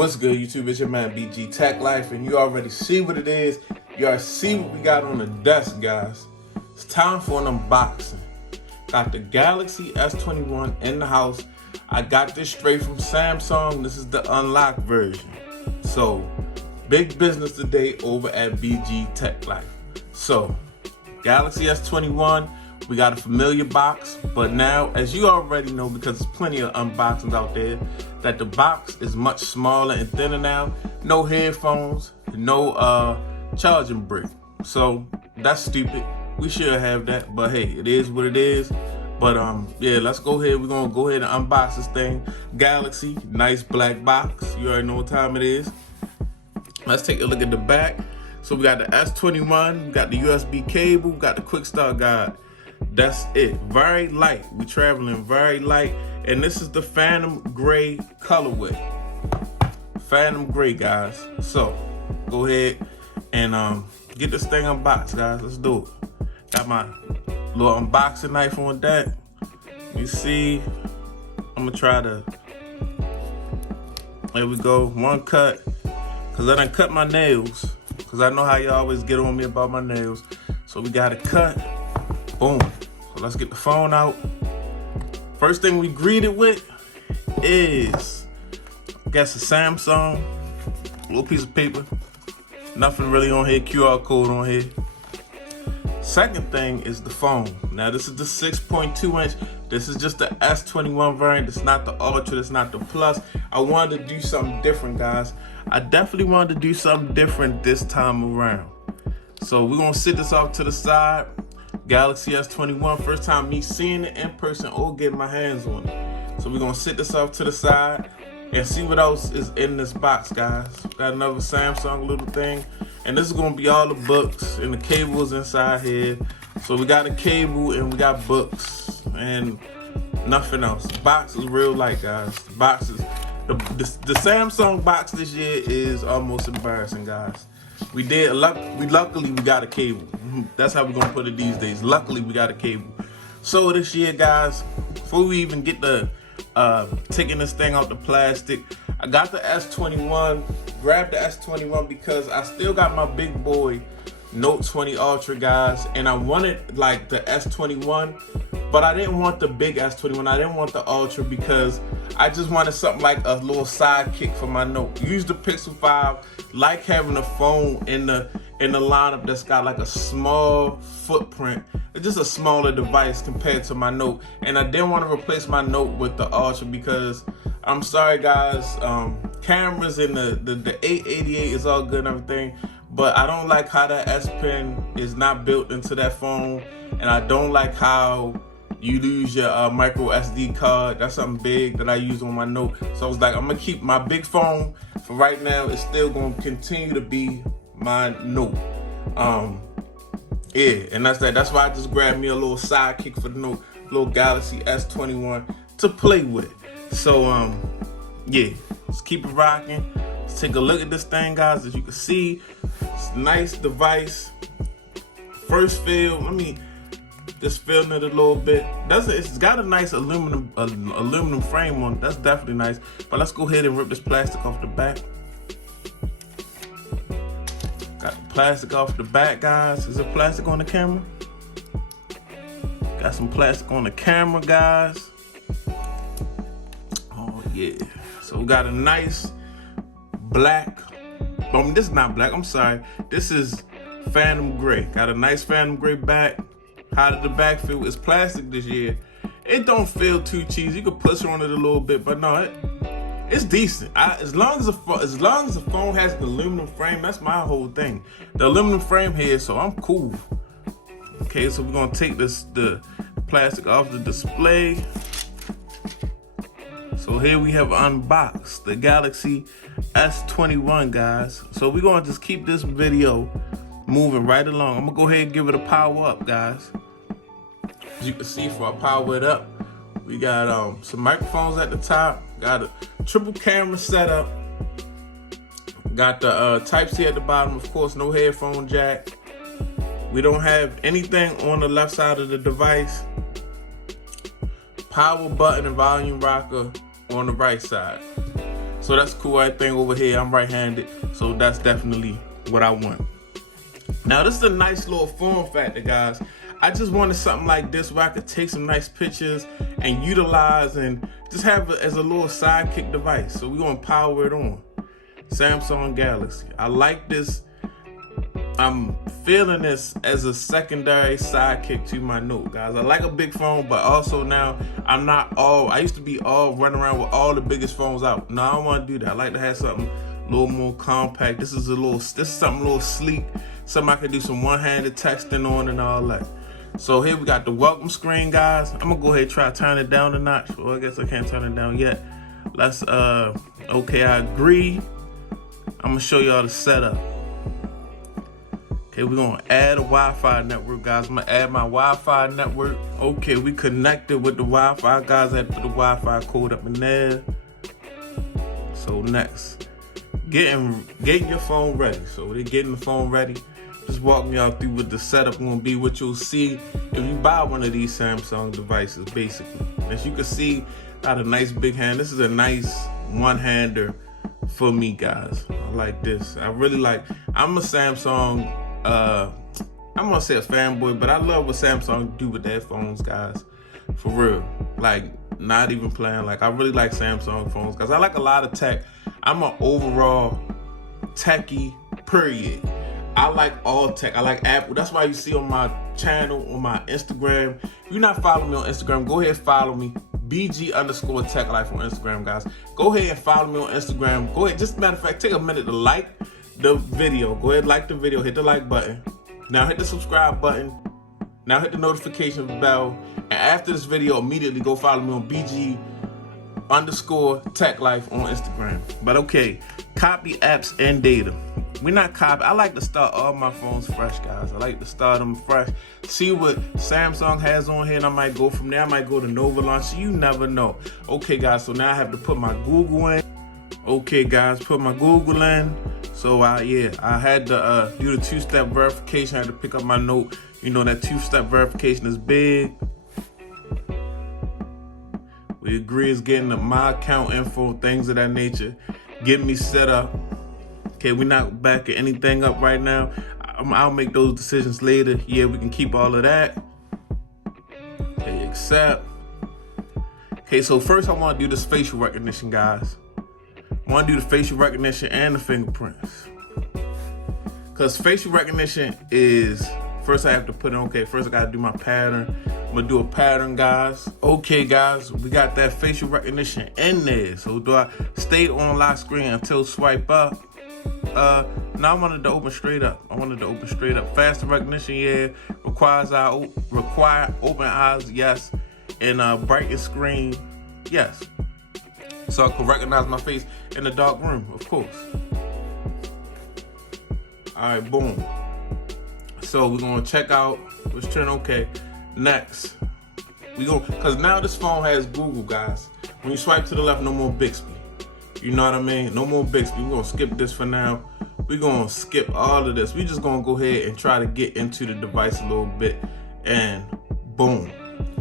What's good, YouTube? It's your man BG Tech Life, and you already see what it is. You already see what we got on the desk, guys. It's time for an unboxing. Got the Galaxy S21 in the house. I got this straight from Samsung. This is the unlocked version. So, big business today over at BG Tech Life. So, Galaxy S21, we got a familiar box, but now, as you already know, because there's plenty of unboxings out there, that the box is much smaller and thinner now. No headphones, no charging brick. So that's stupid. We should have that, but hey, it is what it is. But yeah, let's go ahead. We're gonna go ahead and unbox this thing. Galaxy, nice black box. You already know what time it is. Let's take a look at the back. So we got the S21, we got the USB cable, we got the quick start guide. That's it. Very light. We traveling very light. And this is the Phantom Gray colorway. Phantom Gray, guys. So, go ahead and get this thing unboxed, guys. Let's do it. Got my little unboxing knife on deck. You see, I'm gonna try to, there we go, one cut. Cause I done cut my nails. Cause I know how you always get on me about my nails. So we got a cut, boom. So let's get the phone out. First thing we greeted with is, I guess, a Samsung, little piece of paper. Nothing really on here, QR code on here. Second thing is the phone. Now this is the 6.2 inch. This is just the S21 variant. It's not the Ultra, it's not the Plus. I wanted to do something different, guys. I definitely wanted to do something different this time around. So we're gonna sit this off to the side. Galaxy S21, first time me seeing it in person or getting my hands on it. So we're gonna sit this off to the side and see what else is in this box, guys. Got another Samsung little thing. And this is gonna be all the books and the cables inside here. So we got a cable and we got books and nothing else. The box is real light, guys. The box is, the Samsung box this year is almost embarrassing, guys. Luckily we got a cable. That's how we're gonna put it these days. Luckily we got a cable. So this year, guys, before we even get the taking this thing out the plastic, I got the S21, grabbed the S21 because I still got my big boy Note 20 Ultra, guys, and I wanted like the S21, but I didn't want the big S21. I didn't want the Ultra because I just wanted something like a little sidekick for my Note. Use the Pixel 5, like having a phone in the lineup that's got like a small footprint. It's just a smaller device compared to my Note, and I didn't want to replace my Note with the Ultra because I'm sorry, guys, cameras in the 888 is all good and everything, but I don't like how that S Pen is not built into that phone, and I don't like how you lose your micro SD card. That's something big that I use on my Note. So I was like, I'm gonna keep my big phone for right now. It's still gonna continue to be my Note. Yeah, and that's that. That's why I just grabbed me a little sidekick for the Note, little Galaxy S21 to play with. So yeah, let's keep it rocking. Let's take a look at this thing, guys. As you can see, it's a nice device. First feel, let me just feeling it a little bit. It's got a nice aluminum frame on it. That's definitely nice. But let's go ahead and rip this plastic off the back. Got the plastic off the back, guys. Is there plastic on the camera? Got some plastic on the camera, guys. Oh yeah. So we got a nice black. This is not black. I'm sorry. This is Phantom Gray. Got a nice Phantom Gray back. How did the back feel? It's plastic this year. It don't feel too cheesy. You can push on it a little bit, but no, it's decent. As long as the phone has the aluminum frame, that's my whole thing. The aluminum frame here, so I'm cool. Okay, so we're gonna take the plastic off the display. So here we have unboxed the Galaxy S21, guys. So we're gonna just keep this video moving right along. I'm gonna go ahead and give it a power up, guys. As you can see, for our power it up, we got some microphones at the top, got a triple camera setup, got the Type-C at the bottom, of course, no headphone jack. We don't have anything on the left side of the device. Power button and volume rocker on the right side. So that's cool. Everything over here, I'm right-handed, so that's definitely what I want. Now this is a nice little form factor, guys. I just wanted something like this where I could take some nice pictures and utilize and just have it as a little sidekick device. So we're gonna power it on. Samsung Galaxy. I like this. I'm feeling this as a secondary sidekick to my Note, guys. I like a big phone, but also now I used to be all running around with all the biggest phones out. No, I don't want to do that. I like to have something a little more compact. This is something a little sleek, something I can do some one-handed texting on and all that. So here we got the welcome screen, guys. I'm gonna go ahead and try to turn it down a notch. Well, I guess I can't turn it down yet. Let's okay, I agree. I'm gonna show y'all the setup. Okay, we're gonna add a Wi-Fi network, guys. I'm gonna add my Wi-Fi network. Okay, we connected with the Wi-Fi, guys. I had to put the Wi-Fi code up in there. So next, getting your phone ready. So they're getting the phone ready. Just walking y'all through what the setup gonna be, what you'll see if you buy one of these Samsung devices, basically. As you can see, got a nice big hand. This is a nice one-hander for me, guys. I like this. I'm a Samsung, I'm gonna say a fanboy, but I love what Samsung do with their phones, guys. For real. Like, not even playing. Like, I really like Samsung phones, because I like a lot of tech. I'm an overall techie, period. I like all tech. I like Apple. That's why you see on my channel, on my Instagram. If you're not following me on Instagram, go ahead and follow me. BG_TechLife on Instagram, guys. Go ahead and follow me on Instagram. Go ahead. Just a matter of fact, take a minute to like the video. Go ahead, like the video. Hit the like button. Now hit the subscribe button. Now hit the notification bell. And after this video, immediately go follow me on BG_TechLife on Instagram. But okay, copy apps and data. We're not copy. I like to start all my phones fresh, guys. I like to start them fresh. See what Samsung has on here, and I might go from there. I might go to Nova Launch. You never know. Okay, guys, so now I have to put my Google in. Okay, guys, put my Google in. So, I had to do the two-step verification. I had to pick up my Note. You know, that two-step verification is big. We agree it's getting my account info, things of that nature. Get me set up. Okay, we're not backing anything up right now. I'll make those decisions later. Yeah, we can keep all of that. Okay, accept. Okay, so first I want to do this facial recognition, guys. I want to do the facial recognition and the fingerprints. Because facial recognition is, first I have to put in, okay, first I got to do my pattern. I'm going to do a pattern, guys. Okay, guys, we got that facial recognition in there. So do I stay on lock screen until swipe up? Now I wanted to open straight up. Faster recognition, yeah. Require open eyes, yes. And brightest screen, yes. So I can recognize my face in the dark room, of course. All right, boom. So we're gonna check out. Let's turn okay. Next, because now this phone has Google, guys. When you swipe to the left, no more Bixby. You know what I mean? No more Bixby. We're gonna skip this for now. We're gonna skip all of this. We're just gonna go ahead and try to get into the device a little bit, and boom,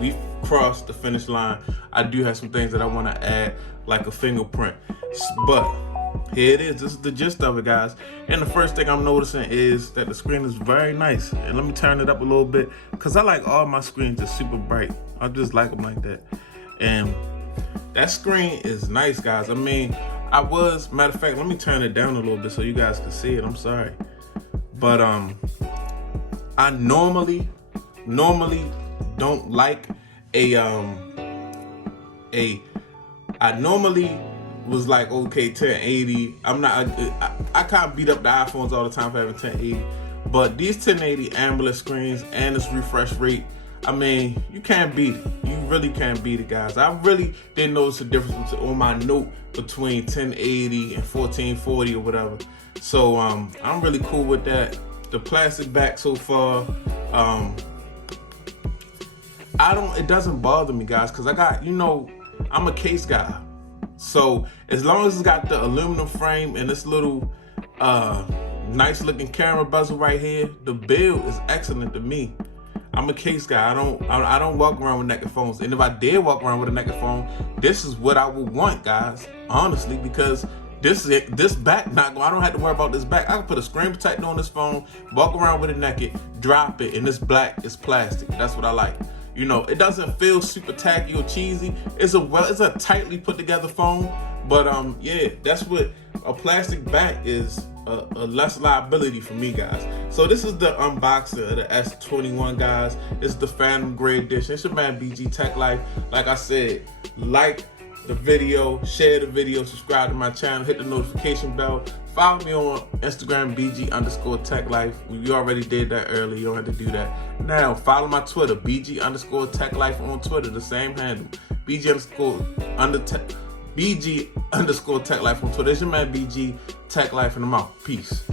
we crossed the finish line. I do have some things that I want to add, like a fingerprint, but here it is. This is the gist of it, guys. And the first thing I'm noticing is that the screen is very nice. And let me turn it up a little bit, because I like all my screens are super bright. I just like them like that. And that screen is nice, guys. I mean, matter of fact, let me turn it down a little bit so you guys can see it. I'm sorry. But I normally don't like I normally was like, okay, 1080. I can't beat up the iPhones all the time for having 1080. But these 1080 AMOLED screens and this refresh rate, I mean, you can't beat it. You really can't beat it, guys. I really didn't notice the difference on my Note between 1080 and 1440 or whatever. So I'm really cool with that. The plastic back so far, it doesn't bother me, guys, because I got, I'm a case guy. So as long as it's got the aluminum frame and this little nice looking camera bezel right here, the build is excellent to me. I'm a case guy. I don't walk around with naked phones. And if I did walk around with a naked phone, this is what I would want, guys. Honestly, because this back not going. I don't have to worry about this back. I can put a screen protector on this phone, walk around with it naked, drop it, and this black is plastic. That's what I like. You know, it doesn't feel super tacky or cheesy. It's a tightly put together phone. But yeah, that's what a plastic back is. A less liability for me, guys. So this is the unboxing of the S21, guys. It's the Phantom Gray Edition. It's your man BG Tech Life. Like I said, like the video, share the video, subscribe to my channel, hit the notification bell. Follow me on Instagram, BG_Tech Life. We already did that earlier. You don't have to do that. Now, follow my Twitter, BG_Tech Life on Twitter, the same handle. BG_Tech Life on Twitter. It's your man BG Tech Life, and I'm out. Peace.